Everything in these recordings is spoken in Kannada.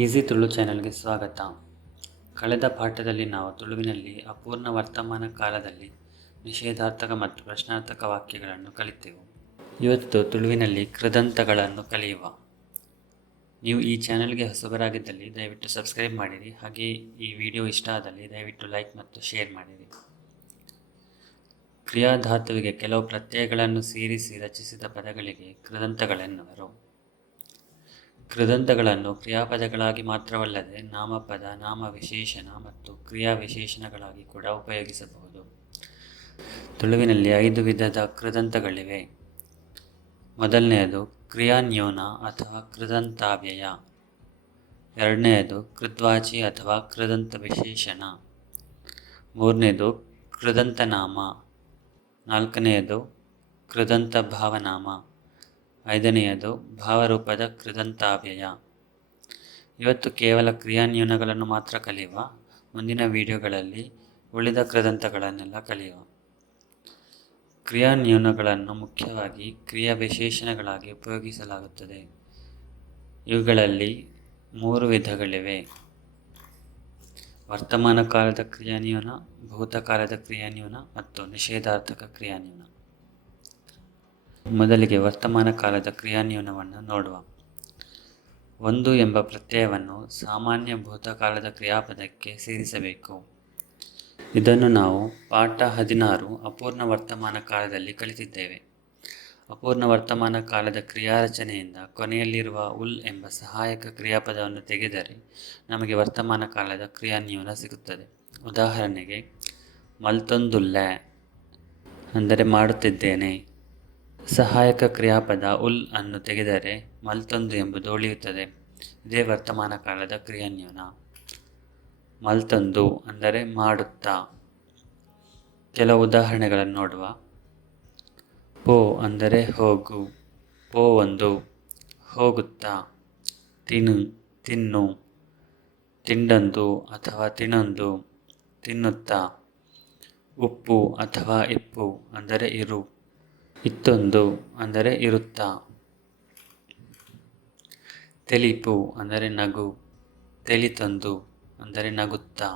ಈಸಿ ತುಳು ಚಾನೆಲ್ಗೆ ಸ್ವಾಗತ. ಕಳೆದ ಪಾಠದಲ್ಲಿ ನಾವು ತುಳುವಿನಲ್ಲಿ ಅಪೂರ್ಣ ವರ್ತಮಾನ ಕಾಲದಲ್ಲಿ ನಿಷೇಧಾರ್ಥಕ ಮತ್ತು ಪ್ರಶ್ನಾರ್ಥಕ ವಾಕ್ಯಗಳನ್ನು ಕಲಿತೆವು. ಇವತ್ತು ತುಳುವಿನಲ್ಲಿ ಕೃದಂತಗಳನ್ನು ಕಲಿಯುವ. ನೀವು ಈ ಚಾನೆಲ್ಗೆ ಹೊಸಬರಾಗಿದ್ದಲ್ಲಿ ದಯವಿಟ್ಟು ಸಬ್ಸ್ಕ್ರೈಬ್ ಮಾಡಿರಿ. ಹಾಗೆ ಈ ವಿಡಿಯೋ ಇಷ್ಟ ಆದಲ್ಲಿ ದಯವಿಟ್ಟು ಲೈಕ್ ಮತ್ತು ಶೇರ್ ಮಾಡಿರಿ. ಕ್ರಿಯಾಧಾತುವಿಗೆ ಕೆಲವು ಪ್ರತ್ಯಯಗಳನ್ನು ಸೇರಿಸಿ ರಚಿಸಿದ ಪದಗಳಿಗೆ ಕೃದಂತಗಳೆನ್ನುವರು. ಕೃದಂತಗಳನ್ನು ಕ್ರಿಯಾಪದಗಳಾಗಿ ಮಾತ್ರವಲ್ಲದೆ ನಾಮಪದ, ನಾಮವಿಶೇಷಣ ಮತ್ತು ಕ್ರಿಯಾವಿಶೇಷಣಗಳಾಗಿ ಕೂಡ ಉಪಯೋಗಿಸಬಹುದು. ತುಳುವಿನಲ್ಲಿ 5 ವಿಧದ ಕೃದಂತಗಳಿವೆ. ಮೊದಲನೆಯದು ಕ್ರಿಯಾನ್ಯೂನ ಅಥವಾ ಕೃದಂತಾವ್ಯಯ. ಎರಡನೆಯದು ಕೃದ್ವಾಚಿ ಅಥವಾ ಕೃದಂತ ವಿಶೇಷಣ. ಮೂರನೆಯದು ಕೃದಂತನಾಮ. ನಾಲ್ಕನೆಯದು ಕೃದಂತ ಭಾವನಾಮ. ಐದನೆಯದು ಭಾವರೂಪದ ಕೃದಂತಾವ್ಯಯ. ಇವತ್ತು ಕೇವಲ ಕ್ರಿಯಾನ್ಯೂನಗಳನ್ನು ಮಾತ್ರ ಕಲಿಯುವ. ಮುಂದಿನ ವಿಡಿಯೋಗಳಲ್ಲಿ ಉಳಿದ ಕೃದಂತಗಳನ್ನೆಲ್ಲ ಕಲಿಯುವ. ಕ್ರಿಯಾನ್ಯೂನಗಳನ್ನು ಮುಖ್ಯವಾಗಿ ಕ್ರಿಯಾವಿಶೇಷಣಗಳಾಗಿ ಉಪಯೋಗಿಸಲಾಗುತ್ತದೆ. ಇವುಗಳಲ್ಲಿ 3 ವಿಧಗಳಿವೆ: ವರ್ತಮಾನ ಕಾಲದ ಕ್ರಿಯಾನ್ಯೂನ, ಭೂತಕಾಲದ ಕ್ರಿಯಾನ್ಯೂನ ಮತ್ತು ನಿಷೇಧಾರ್ಥಕ ಕ್ರಿಯಾನ್ಯೂನ. ಮೊದಲಿಗೆ ವರ್ತಮಾನ ಕಾಲದ ಕ್ರಿಯಾನ್ಯೂನವನ್ನು ನೋಡುವ. 1 ಎಂಬ ಪ್ರತ್ಯಯವನ್ನು ಸಾಮಾನ್ಯ ಭೂತಕಾಲದ ಕ್ರಿಯಾಪದಕ್ಕೆ ಸೇರಿಸಬೇಕು. ಇದನ್ನು ನಾವು ಪಾಠ 16 ಅಪೂರ್ಣ ವರ್ತಮಾನ ಕಾಲದಲ್ಲಿ ಕಲಿತಿದ್ದೇವೆ. ಅಪೂರ್ಣ ವರ್ತಮಾನ ಕಾಲದ ಕ್ರಿಯಾರಚನೆಯಿಂದ ಕೊನೆಯಲ್ಲಿರುವ ಉಲ್ ಎಂಬ ಸಹಾಯಕ ಕ್ರಿಯಾಪದವನ್ನು ತೆಗೆದರೆ ನಮಗೆ ವರ್ತಮಾನ ಕಾಲದ ಕ್ರಿಯಾನ್ಯೂನ ಸಿಗುತ್ತದೆ. ಉದಾಹರಣೆಗೆ, ಮಲ್ತೊಂದುಲ್ಲೆ ಅಂದರೆ ಮಾಡುತ್ತಿದ್ದೇನೆ. ಸಹಾಯಕ ಕ್ರಿಯಾಪದ ಉಲ್ ಅನ್ನು ತೆಗೆದರೆ ಮಲ್ತೊಂದು ಎಂಬುದು ಉಳಿಯುತ್ತದೆ. ಇದೇ ವರ್ತಮಾನ ಕಾಲದ ಕ್ರಿಯಾನ್ಯೂನ. ಮಲ್ತೊಂದು ಅಂದರೆ ಮಾಡುತ್ತಾ. ಕೆಲವು ಉದಾಹರಣೆಗಳನ್ನು ನೋಡುವ. ಪೋ ಅಂದರೆ ಹೋಗು, ಪೋವೊಂದು ಹೋಗುತ್ತಾ. ತಿನ್ನು, ತಿಂಡೊಂದು ಅಥವಾ ತಿನ್ನೊಂದು ತಿನ್ನುತ್ತಾ. ಉಪ್ಪು ಅಥವಾ ಇಪ್ಪು ಅಂದರೆ ಇರು, ಇತ್ತೊಂದು ಅಂದರೆ ಇರುತ್ತಾ. ತೆಲಿಪು ಅಂದರೆ ನಗು, ತೆಲಿತೊಂದು ಅಂದರೆ ನಗುತ್ತಾ.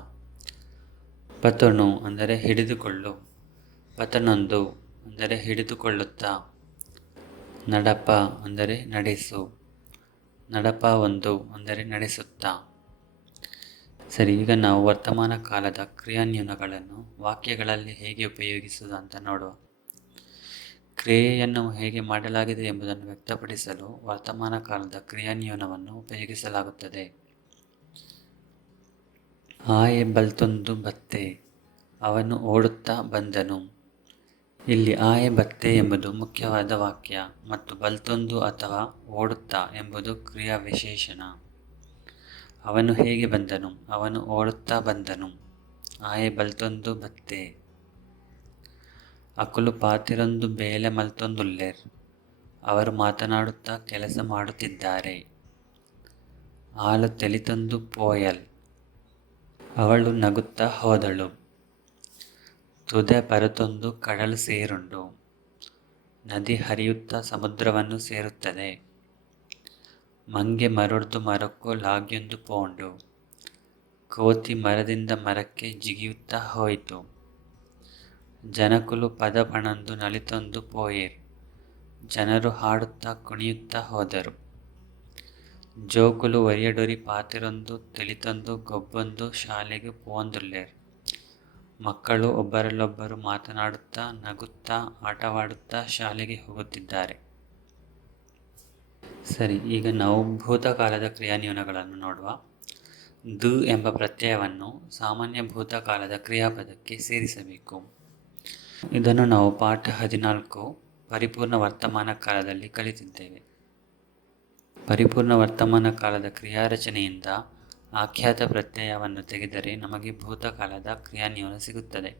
ಪತೊಣು ಅಂದರೆ ಹಿಡಿದುಕೊಳ್ಳು, ಪತನೊಂದು ಅಂದರೆ ಹಿಡಿದುಕೊಳ್ಳುತ್ತಾ. ನಡಪ ಅಂದರೆ ನಡೆಸು, ನಡಪ ಒಂದು ಅಂದರೆ ನಡೆಸುತ್ತಾ. ಸರಿ, ಈಗ ನಾವು ವರ್ತಮಾನ ಕಾಲದ ಕ್ರಿಯಾನ್ಯೂನಗಳನ್ನು ವಾಕ್ಯಗಳಲ್ಲಿ ಹೇಗೆ ಉಪಯೋಗಿಸುವುದು ಅಂತ ನೋಡುವ. ಕ್ರಿಯೆಯನ್ನು ಹೇಗೆ ಮಾಡಲಾಗಿದೆ ಎಂಬುದನ್ನು ವ್ಯಕ್ತಪಡಿಸಲು ವರ್ತಮಾನ ಕಾಲದ ಕ್ರಿಯಾನ್ಯೂನವನ್ನು ಉಪಯೋಗಿಸಲಾಗುತ್ತದೆ. ಆಯೆ ಬಲ್ತೊಂದು ಬತ್ತೆ, ಅವನು ಓಡುತ್ತಾ ಬಂದನು. ಇಲ್ಲಿ ಆಯೆ ಬತ್ತೆ ಎಂಬುದು ಮುಖ್ಯವಾದ ವಾಕ್ಯ ಮತ್ತು ಬಲ್ತೊಂದು ಅಥವಾ ಓಡುತ್ತಾ ಎಂಬುದು ಕ್ರಿಯಾವಿಶೇಷಣ. ಅವನು ಹೇಗೆ ಬಂದನು? ಅವನು ಓಡುತ್ತಾ ಬಂದನು. ಆಯೆ ಬಲ್ತೊಂದು ಬತ್ತೆ. ಅಕುಲು ಪಾತಿರೊಂದು ಬೇಲೆ ಮಲ್ತೊಂದುಲ್ಲೆರ್, ಅವರು ಮಾತನಾಡುತ್ತಾ ಕೆಲಸ ಮಾಡುತ್ತಿದ್ದಾರೆ. ಆಲು ತೆಲಿತೊಂದು ಪೋಯಲ್, ಅವಳು ನಗುತ್ತಾ ಹೋದಳು. ತುದೆ ಪರತೊಂದು ಕಡಲು ಸೇರುಂಡು, ನದಿ ಹರಿಯುತ್ತಾ ಸಮುದ್ರವನ್ನು ಸೇರುತ್ತದೆ. ಮಂಗೆ ಮರೊಡ್ದು ಮರಕ್ಕೋ ಲಾಗ್ಯೊಂದು ಪೋಂಡು, ಕೋತಿ ಮರದಿಂದ ಮರಕ್ಕೆ ಜಿಗಿಯುತ್ತಾ ಹೋಯಿತು. ಜನಕುಲು ಪದ ಪಣಂದು ನಲಿತೊಂದು ಪೋಯೇರ್, ಜನರು ಹಾಡುತ್ತಾ ಕುಣಿಯುತ್ತಾ ಹೋದರು. ಜೋಕುಲು ಒರಿಯಡೊರಿ ಪಾತಿರೊಂದು ತಿಳಿತೊಂದು ಗೊಬ್ಬೊಂದು ಶಾಲೆಗೆ ಪೋಂದುಲ್ಲೇರ್, ಮಕ್ಕಳು ಒಬ್ಬರಲ್ಲೊಬ್ಬರು ಮಾತನಾಡುತ್ತಾ ನಗುತ್ತಾ ಆಟವಾಡುತ್ತಾ ಶಾಲೆಗೆ ಹೋಗುತ್ತಿದ್ದಾರೆ. ಸರಿ, ಈಗ ನಾವು ಭೂತಕಾಲದ ಕ್ರಿಯಾನ್ಯೂನಗಳನ್ನು ನೋಡುವ. ದು ಎಂಬ ಪ್ರತ್ಯಯವನ್ನು ಸಾಮಾನ್ಯ ಭೂತಕಾಲದ ಕ್ರಿಯಾಪದಕ್ಕೆ ಸೇರಿಸಬೇಕು. ಇದನ್ನು ನಾವು ಪಾಠ 14 ಪರಿಪೂರ್ಣ ವರ್ತಮಾನ ಕಾಲದಲ್ಲಿ ಕಲಿತಿದ್ದೇವೆ. ಪರಿಪೂರ್ಣ ವರ್ತಮಾನ ಕಾಲದ ಕ್ರಿಯಾರಚನೆಯಿಂದ ಆಖ್ಯಾತ ಪ್ರತ್ಯಯವನ್ನು ತೆಗೆದರೆ ನಮಗೆ ಭೂತಕಾಲದ ಕ್ರಿಯಾನ್ಯೂನ ಸಿಗುತ್ತದೆ.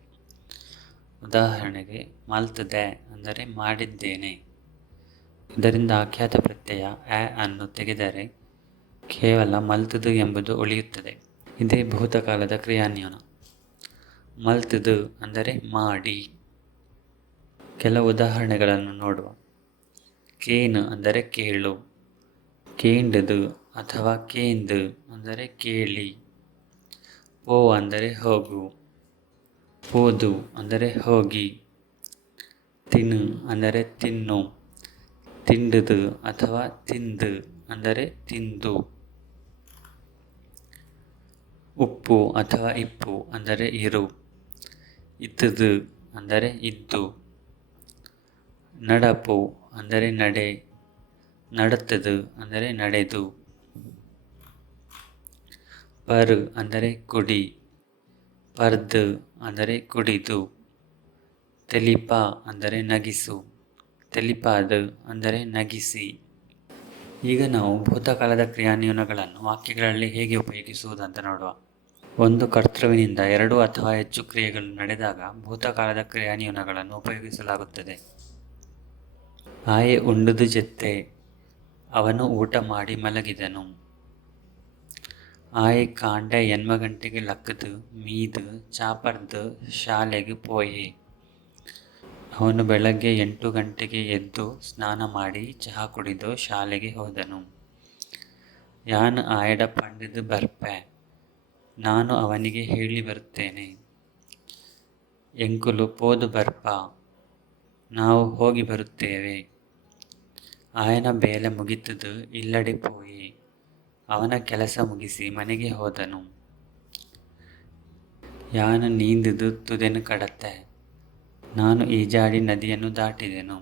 ಉದಾಹರಣೆಗೆ, ಮಲ್ತದೆ ಅಂದರೆ ಮಾಡಿದ್ದೇನೆ. ಇದರಿಂದ ಆಖ್ಯಾತ ಪ್ರತ್ಯಯ ಎ ಅನ್ನು ತೆಗೆದರೆ ಕೇವಲ ಮಲ್ತದು ಎಂಬುದು ಉಳಿಯುತ್ತದೆ. ಇದೇ ಭೂತಕಾಲದ ಕ್ರಿಯಾನ್ಯೂನ. ಮಲ್ತದು ಅಂದರೆ ಮಾಡಿ. ಕೆಲವು ಉದಾಹರಣೆಗಳನ್ನು ನೋಡುವ. ಕೇನು ಅಂದರೆ ಕೇಳು, ಕೇಂಡದು ಅಥವಾ ಕೇಂದು ಅಂದರೆ ಕೇಳಿ. ಪೋ ಅಂದರೆ ಹೋಗು. ಹೋದು ಅಂದರೆ ಹೋಗಿ. ತಿನ್ನು ಅಂದರೆ ತಿನ್ನು. ತಿಂಡುದು ಅಥವಾ ತಿಂದು ಅಂದರೆ ತಿಂದು. ಉಪ್ಪು ಅಥವಾ ಇಪ್ಪು ಅಂದರೆ ಇರು. ಇದ್ದುದು ಅಂದರೆ ಇದ್ದು. ನಡಪು ಅಂದರೆ ನಡೆ. ನಡತದು ಅಂದರೆ ನಡೆದು. ಪರು ಅಂದರೆ ಕುಡಿ. ಪರ್ದು ಅಂದರೆ ಕುಡಿದು. ತೆಲಿಪ ಅಂದರೆ ನಗಿಸು. ತೆಲಿಪಾದು ಅಂದರೆ ನಗಿಸಿ. ಈಗ ನಾವು ಭೂತಕಾಲದ ಕ್ರಿಯಾನ್ವಯಗಳನ್ನು ವಾಕ್ಯಗಳಲ್ಲಿ ಹೇಗೆ ಉಪಯೋಗಿಸುವುದಂತ ನೋಡುವ. ಒಂದು ಕರ್ತೃವಿನಿಂದ 2 ಅಥವಾ ಹೆಚ್ಚು ಕ್ರಿಯೆಗಳು ನಡೆದಾಗ ಭೂತಕಾಲದ ಕ್ರಿಯಾನ್ವಯಗಳನ್ನು ಉಪಯೋಗಿಸಲಾಗುತ್ತದೆ. ಆಯೆ ಉಂಡುದು ಜೆತ್ತೆ. ಅವನು ಊಟ ಮಾಡಿ ಮಲಗಿದನು. ಆಯೆ ಕಾಂಡ ಎನ್ಮಗಂಟೆಗೆ ಲಕ್ಕದು ಮೀದು ಚಾಪರ್ದು ಶಾಲೆಗೆ ಪೋಯೆ. ಅವನು ಬೆಳಗ್ಗೆ 8 ಗಂಟೆಗೆ ಎದ್ದು ಸ್ನಾನ ಮಾಡಿ ಚಹಾ ಕುಡಿದು ಶಾಲೆಗೆ ಹೋದನು. ಯಾನು ಆಯಡ ಪಂಡಿದು ಬರ್ಪೆ. ನಾನು ಅವನಿಗೆ ಹೇಳಿ ಬರುತ್ತೇನೆ. ಎಂಕುಲು ಪೋದು ಬರ್ಪ. ನಾವು ಹೋಗಿ ಬರುತ್ತೇವೆ. ಆಯನ ಬೇಲೆ ಮುಗಿತದು ಇಲ್ಲಡೆ ಪೋಯಿ. ಅವನ ಕೆಲಸ ಮುಗಿಸಿ ಮನೆಗೆ ಹೋದನು. ಯಾನು ನೀಂದುದು ತುದೆನು ಕಡತೆ. ನಾನು ಈಜಾಡಿ ನದಿಯನ್ನು ದಾಟಿದೆನು.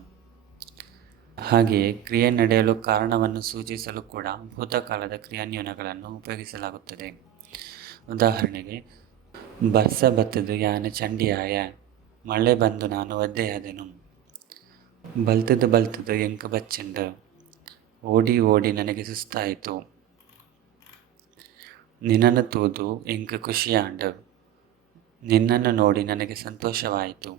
ಹಾಗೆಯೇ ಕ್ರಿಯೆ ನಡೆಯಲು ಕಾರಣವನ್ನು ಸೂಚಿಸಲು ಕೂಡ ಭೂತಕಾಲದ ಕ್ರಿಯಾನ್ವಯಗಳನ್ನು ಉಪಯೋಗಿಸಲಾಗುತ್ತದೆ. ಉದಾಹರಣೆಗೆ, ಬರ್ಸ ಬತ್ತದು ಯಾನ ಚಂಡಿಯಾಯ. ಮಳೆ ಬಂದು ನಾನು ಒದ್ದೆಯಾದೆನು. ಬಲ್ತದು ಬಲ್ತದು ಎಂಕ ಬಚ್ಚಂಡು. ಓಡಿ ಓಡಿ ನನಗೆ ಸುಸ್ತಾಯಿತು. ನಿನ್ನನ್ನು ತೂದು ಎಂಕ ಖುಷಿಯಾಂಡು. ನಿನ್ನನ್ನು ನೋಡಿ ನನಗೆ ಸಂತೋಷವಾಯಿತು.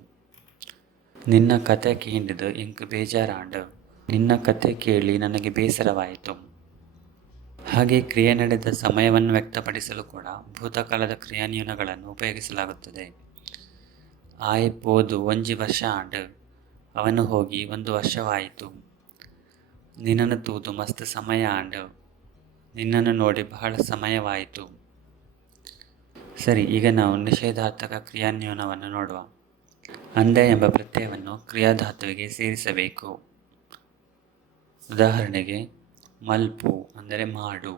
ನಿನ್ನ ಕತೆ ಕೇಂಡಿದು ಎಂಕ ಬೇಜಾರಾಂಡು. ನಿನ್ನ ಕತೆ ಕೇಳಿ ನನಗೆ ಬೇಸರವಾಯಿತು. ಹಾಗೆ ಕ್ರಿಯೆ ನಡೆದ ಸಮಯವನ್ನು ವ್ಯಕ್ತಪಡಿಸಲು ಕೂಡ ಭೂತಕಾಲದ ಕ್ರಿಯಾನ್ವಯಗಳನ್ನು ಉಪಯೋಗಿಸಲಾಗುತ್ತದೆ. ಆಯೆ ಪೋದು 1 ವರ್ಷ ಆಂಡು. ಅವನು ಹೋಗಿ 1 ವರ್ಷವಾಯಿತು. ನಿನ್ನನ್ನು ತೂದು ಮಸ್ತ್ ಸಮಯ ಆಂಡು. ನಿನ್ನನ್ನು ನೋಡಿ ಬಹಳ ಸಮಯವಾಯಿತು. ಸರಿ, ಈಗ ನಾವು ನಿಷೇಧಾರ್ಥಕ ಕ್ರಿಯಾನ್ವಯವನ್ನು ನೋಡುವ. ಅಂದೆ ಎಂಬ ಪ್ರತ್ಯಯವನ್ನು ಕ್ರಿಯಾಧಾತುವಿಗೆ ಸೇರಿಸಬೇಕು. ಉದಾಹರಣೆಗೆ, ಮಲ್ಪು ಅಂದರೆ ಮಾಡು.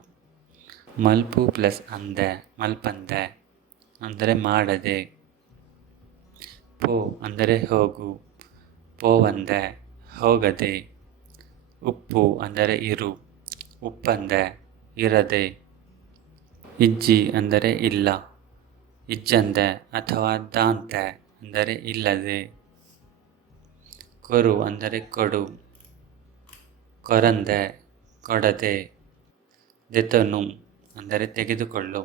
ಮಲ್ಪು ಪ್ಲಸ್ ಅಂದೆ ಮಲ್ಪಂದೆ ಅಂದರೆ ಮಾಡದೆ. ಪೋ ಅಂದರೆ ಹೋಗು. ಪೋವಂದೆ ಹೋಗದೆ. ಉಪ್ಪು ಅಂದರೆ ಇರು. ಉಪ್ಪಂದೆ ಇರದೆ. ಇಜ್ಜಿ ಅಂದರೆ ಇಲ್ಲ. ಇಜ್ಜಂದೆ ಅಥವಾ ದಾಂತೆ ಅಂದರೆ ಇಲ್ಲದೆ. ಕೊರು ಅಂದರೆ ಕೊಡು. ಕೊರಂದೆ ಕೊಡದೆ. ದೆತೊನು ಅಂದರೆ ತೆಗೆದುಕೊಳ್ಳು.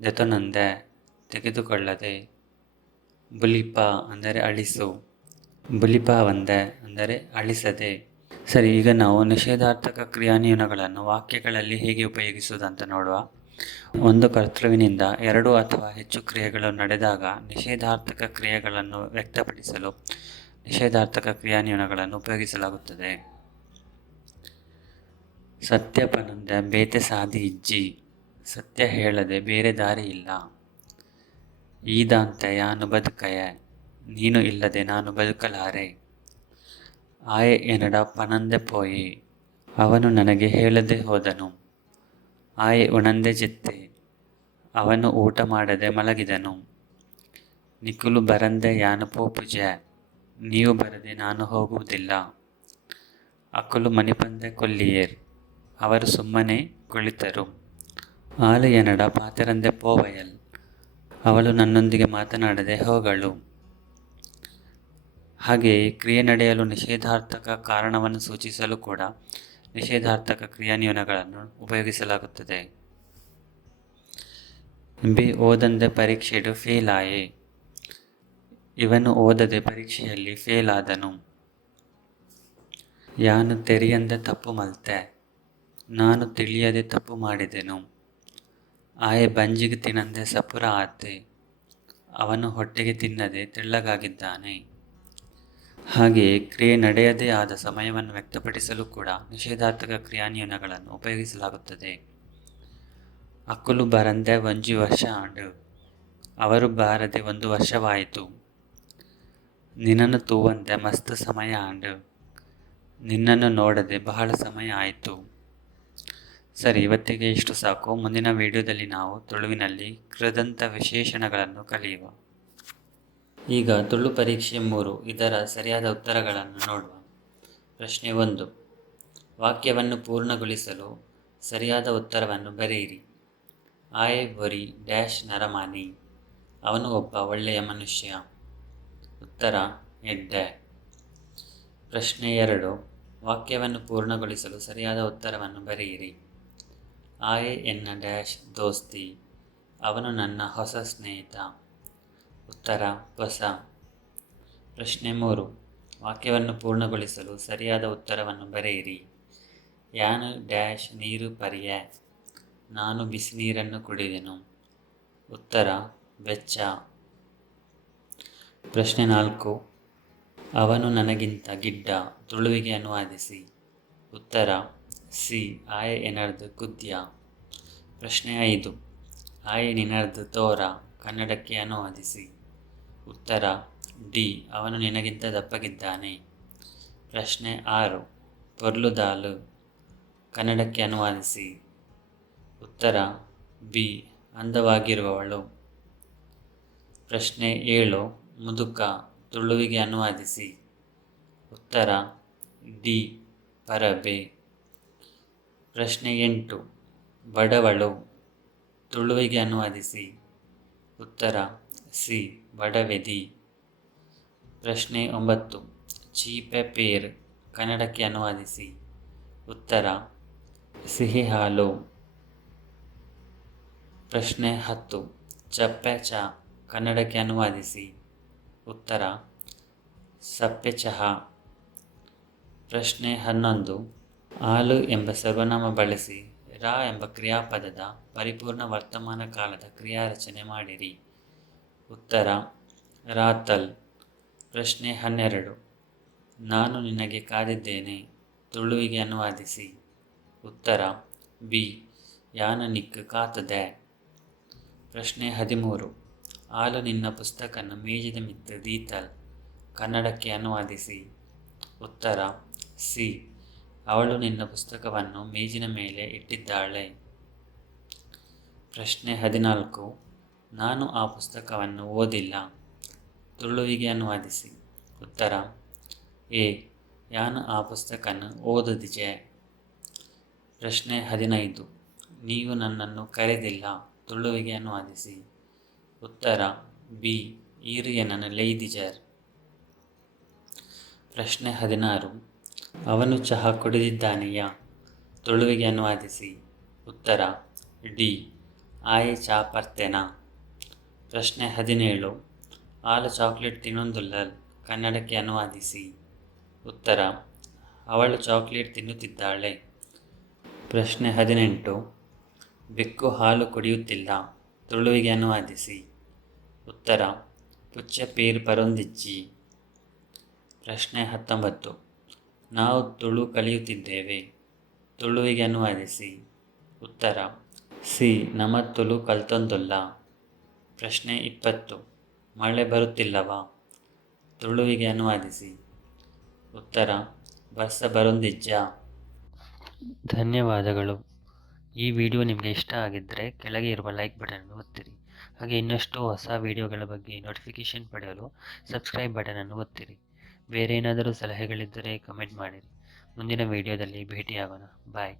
ದೆತೊನಂದೆ ತೆಗೆದುಕೊಳ್ಳದೆ. ಬುಲಿಪ ಅಂದರೆ ಅಳಿಸು. ಬುಲಿಪಾವಂದೆ ಅಂದರೆ ಅಳಿಸದೆ. ಸರಿ, ಈಗ ನಾವು ನಿಷೇಧಾರ್ಥಕ ಕ್ರಿಯಾನ್ವಯಗಳನ್ನು ವಾಕ್ಯಗಳಲ್ಲಿ ಹೇಗೆ ಉಪಯೋಗಿಸುವುದಂತ ನೋಡುವ. ಒಂದು ಕರ್ತೃವಿನಿಂದ 2 ಅಥವಾ ಹೆಚ್ಚು ಕ್ರಿಯೆಗಳು ನಡೆದಾಗ ನಿಷೇಧಾರ್ಥಕ ಕ್ರಿಯೆಗಳನ್ನು ವ್ಯಕ್ತಪಡಿಸಲು ನಿಷೇಧಾರ್ಥಕ ಕ್ರಿಯಾನ್ವಯಗಳನ್ನು ಉಪಯೋಗಿಸಲಾಗುತ್ತದೆ. ಸತ್ಯಪನಂದ ಬೇತೆ ಸಾದಿ ಇಜ್ಜಿ. ಸತ್ಯ ಹೇಳದೆ ಬೇರೆ ದಾರಿ ಇಲ್ಲ. ಈದಾಂತೆ ಯಾನು ಬದುಕಯ. ನೀನು ಇಲ್ಲದೆ ನಾನು ಬದುಕಲಾರೆ. ಆಯೆ ಎನಡ ಪನಂದೆ ಪೋಯಿ. ಅವನು ನನಗೆ ಹೇಳದೆ ಹೋದನು. ಆಯೆ ಉಣಂದೆ ಜೆತ್ತೆ. ಅವನು ಊಟ ಮಾಡದೆ ಮಲಗಿದನು. ನಿಕುಲು ಬರಂದೆ ಯಾನು ಪೋಪುಜ. ನೀವು ಬರದೆ ನಾನು ಹೋಗುವುದಿಲ್ಲ. ಅಕುಲು ಮಣಿಪಂದೆ ಕೊಲ್ಲಿಯೇರ್. ಅವರು ಸುಮ್ಮನೆ ಕುಳಿತರು. ಆಲು ಎನಡ ಪಾತೆರಂದೆ ಪೋವಯಲ್. ಅವಳು ನನ್ನೊಂದಿಗೆ ಮಾತನಾಡದೆ ಹೋಗಳು. ಹಾಗೆಯೇ ಕ್ರಿಯೆ ನಡೆಯಲು ನಿಷೇಧಾರ್ಥಕ ಕಾರಣವನ್ನು ಸೂಚಿಸಲು ಕೂಡ ನಿಷೇಧಾರ್ಥಕ ಕ್ರಿಯಾನ್ವಯಗಳನ್ನು ಉಪಯೋಗಿಸಲಾಗುತ್ತದೆ. ಬಿ ಓದಂದೆ ಪರೀಕ್ಷೆಡು ಫೇಲ್ ಆಯೆ. ಇವನು ಓದದೆ ಪರೀಕ್ಷೆಯಲ್ಲಿ ಫೇಲ್ ಆದನು. ಯಾನು ತೆರಿಯಂದೆ ತಪ್ಪು ಮಲ್ತೆ. ನಾನು ತಿಳಿಯದೆ ತಪ್ಪು ಮಾಡಿದೆನು. ಆಯೆ ಬಂಜಿಗೆ ತಿನ್ನಂದೆ ಸಪುರ ಆತೆ. ಅವನು ಹೊಟ್ಟೆಗೆ ತಿನ್ನದೆ ತೆಳ್ಳಗಾಗಿದ್ದಾನೆ. ಹಾಗೆಯೇ ಕ್ರಿಯೆ ನಡೆಯದೇ ಆದ ಸಮಯವನ್ನು ವ್ಯಕ್ತಪಡಿಸಲು ಕೂಡ ನಿಷೇಧಾರ್ಥಕ ಕ್ರಿಯಾನ್ವಯಗಳನ್ನು ಉಪಯೋಗಿಸಲಾಗುತ್ತದೆ. ಅಕ್ಕುಲು ಬರಂದೆ 1 ವರ್ಷ ಆಂಡು, ಅವರು ಬಾರದೆ 1 ವರ್ಷವಾಯಿತು. ನಿನ್ನನ್ನು ತೂವಂದೆ ಮಸ್ತ್ ಸಮಯ ಆಂಡು, ನಿನ್ನನ್ನು ನೋಡದೆ ಬಹಳ ಸಮಯ ಆಯಿತು. ಸರಿ, ಇವತ್ತಿಗೆ ಇಷ್ಟು ಸಾಕು. ಮುಂದಿನ ವಿಡಿಯೋದಲ್ಲಿ ನಾವು ತುಳುವಿನಲ್ಲಿ ಕೃದಂತ ವಿಶೇಷಣಗಳನ್ನು ಕಲಿಯುವ. ಈಗ ತುಳು ಪರೀಕ್ಷೆ 3, ಇದರ ಸರಿಯಾದ ಉತ್ತರಗಳನ್ನು ನೋಡುವ. ಪ್ರಶ್ನೆ 1. ವಾಕ್ಯವನ್ನು ಪೂರ್ಣಗೊಳಿಸಲು ಸರಿಯಾದ ಉತ್ತರವನ್ನು ಬರೆಯಿರಿ. ಆಯೆ ಬೊರಿ ಡ್ಯಾಶ್ ನರಮಾನಿ, ಅವನು ಒಬ್ಬ ಒಳ್ಳೆಯ ಮನುಷ್ಯ. ಉತ್ತರ ಎಡ್ಡೆ. ಪ್ರಶ್ನೆ 2. ವಾಕ್ಯವನ್ನು ಪೂರ್ಣಗೊಳಿಸಲು ಸರಿಯಾದ ಉತ್ತರವನ್ನು ಬರೆಯಿರಿ. ಆಯೆ ಎನ್ನ ಡ್ಯಾಶ್ ದೋಸ್ತಿ, ಅವನು ನನ್ನ ಹೊಸ ಸ್ನೇಹಿತ. ಉತ್ತರ ಹೊಸ. ಪ್ರಶ್ನೆ 3. ವಾಕ್ಯವನ್ನು ಪೂರ್ಣಗೊಳಿಸಲು ಸರಿಯಾದ ಉತ್ತರವನ್ನು ಬರೆಯಿರಿ. ಯಾನು ಡ್ಯಾಶ್ ನೀರು ಪರಿಯೆ, ನಾನು ಬಿಸಿನೀರನ್ನು ಕುಡಿದೆನು. ಉತ್ತರ ಬೆಚ್ಚ. ಪ್ರಶ್ನೆ 4. ಅವನು ನನಗಿಂತ ಗಿಡ್ಡ, ತುಳುವಿಗೆ ಅನುವಾದಿಸಿ. ಉತ್ತರ ಸಿ ಆಯೆ ಎನರ್ದು ಕುದ್ಯ. ಪ್ರಶ್ನೆ 5. ಆಯೆ ನಿನರ್ದು ತೋರ, ಕನ್ನಡಕ್ಕೆ ಅನುವಾದಿಸಿ. ಉತ್ತರ ಡಿ ಅವನು ನಿನಗಿಂತ ದಪ್ಪಗಿದ್ದಾನೆ. ಪ್ರಶ್ನೆ 6. ಪೊರ್ಲುದಾಲು, ಕನ್ನಡಕ್ಕೆ ಅನುವಾದಿಸಿ. ಉತ್ತರ ಬಿ ಅಂದವಾಗಿರುವವಳು. ಪ್ರಶ್ನೆ 7. ಮುದುಕ, ತುಳುವಿಗೆ ಅನುವಾದಿಸಿ. ಉತ್ತರ ಡಿ ಪರಬೆ. ಪ್ರಶ್ನೆ 8. ಬಡವಳು, ತುಳುವಿಗೆ ಅನುವಾದಿಸಿ. ಉತ್ತರ ಸಿ ಬಡವೆದಿ. ಪ್ರಶ್ನೆ 9. ಚೀಪೆ ಪೇರ್, ಕನ್ನಡಕ್ಕೆ ಅನುವಾದಿಸಿ. ಉತ್ತರ ಸಿಹಿ ಹಾಲು. ಪ್ರಶ್ನೆ 10. ಚಪ್ಪೆ ಚಾ, ಕನ್ನಡಕ್ಕೆ ಅನುವಾದಿಸಿ. ಉತ್ತರ ಸಪ್ಪೆ ಚಹಾ. ಪ್ರಶ್ನೆ 11. ಹಾಲು ಎಂಬ ಸರ್ವನಾಮ ಬಳಸಿ ರಾ ಎಂಬ ಕ್ರಿಯಾಪದದ ಪರಿಪೂರ್ಣ ವರ್ತಮಾನ ಕಾಲದ ಕ್ರಿಯಾರಚನೆ ಮಾಡಿರಿ. ಉತ್ತರ ರಾತಲ್. ಪ್ರಶ್ನೆ 12. ನಾನು ನಿನಗೆ ಕಾದಿದ್ದೇನೆ, ತುಳುವಿಗೆ ಅನುವಾದಿಸಿ. ಉತ್ತರ ಬಿ ಯಾನ ನಿಕ್ ಕಾತದೆ. ಪ್ರಶ್ನೆ 13. ಹಾಲು ನಿನ್ನ ಪುಸ್ತಕನ ಮೇಜಿದ ಮಿತ್ತು ದೀತಲ್, ಕನ್ನಡಕ್ಕೆ ಅನುವಾದಿಸಿ. ಉತ್ತರ ಸಿ ಅವಳು ನಿನ್ನ ಪುಸ್ತಕವನ್ನು ಮೇಜಿನ ಮೇಲೆ ಇಟ್ಟಿದ್ದಾಳೆ. ಪ್ರಶ್ನೆ 14. ನಾನು ಆ ಪುಸ್ತಕವನ್ನು ಓದಿಲ್ಲ, ತುಳುವಿಗೆ ಅನುವಾದಿಸಿ. ಉತ್ತರ ಎ ಯಾನು ಆ ಪುಸ್ತಕನ ಓದದಿಜೆ. ಪ್ರಶ್ನೆ 15. ನೀವು ನನ್ನನ್ನು ಕರೆದಿಲ್ಲ, ತುಳುವಿಗೆ ಅನುವಾದಿಸಿ. ಉತ್ತರ ಬಿ ಈರಿಯನನ್ನು ಲೈದಿಜರ್. ಪ್ರಶ್ನೆ 16. ಅವನು ಚಹಾ ಕುಡಿದಿದ್ದಾನೆಯಾ, ತುಳುವಿಗೆ ಅನುವಾದಿಸಿ. ಉತ್ತರ ಡಿ ಆಯೆ ಚಾ ಪರ್ತೆನಾ. ಪ್ರಶ್ನೆ 17. ಹಾಲು ಚಾಕ್ಲೇಟ್ ತಿನ್ನೊಂದುಲ್ಲಲ್, ಕನ್ನಡಕ್ಕೆ ಅನುವಾದಿಸಿ. ಉತ್ತರ ಅವಳು ಚಾಕ್ಲೇಟ್ ತಿನ್ನುತ್ತಿದ್ದಾಳೆ. ಪ್ರಶ್ನೆ 18. ಬೆಕ್ಕು ಹಾಲು ಕುಡಿಯುತ್ತಿಲ್ಲ, ತುಳುವಿಗೆ ಅನುವಾದಿಸಿ. ಉತ್ತರ ಪುಚ್ಚ ಪೇರು ಪರೊಂದಿಜ್ಜಿ. ಪ್ರಶ್ನೆ 19. ನಾವು ತುಳು ಕಲಿಯುತ್ತಿದ್ದೇವೆ, ತುಳುವಿಗೆ ಅನುವಾದಿಸಿ. ಉತ್ತರ ಸಿ ನಮ ತುಳು ಕಲ್ತೊಂದುಲ್ಲ. ಪ್ರಶ್ನೆ 20. ಮಳೆ ಬರುತ್ತಿಲ್ಲವಾ, ತುಳುವಿಗೆ ಅನುವಾದಿಸಿ. ಉತ್ತರ ಬರ್ಸ ಬರೊಂದಿಜ್ಜ. ಧನ್ಯವಾದಗಳು. ಈ ವಿಡಿಯೋ ನಿಮಗೆ ಇಷ್ಟ ಆಗಿದ್ದರೆ ಕೆಳಗೆ ಇರುವ ಲೈಕ್ ಬಟನನ್ನು ಒತ್ತಿರಿ. ಹಾಗೆ ಇನ್ನಷ್ಟು ಹೊಸ ವಿಡಿಯೋಗಳ ಬಗ್ಗೆ ನೋಟಿಫಿಕೇಷನ್ ಪಡೆಯಲು ಸಬ್ಸ್ಕ್ರೈಬ್ ಬಟನನ್ನು ಒತ್ತಿರಿ. ಬೇರೆ ಏನಾದರೂ ಸಲಹೆಗಳಿದ್ದರೆ ಕಮೆಂಟ್ ಮಾಡಿರಿ. ಮುಂದಿನ ವಿಡಿಯೋದಲ್ಲಿ ಭೇಟಿಯಾಗೋಣ. ಬಾಯ್.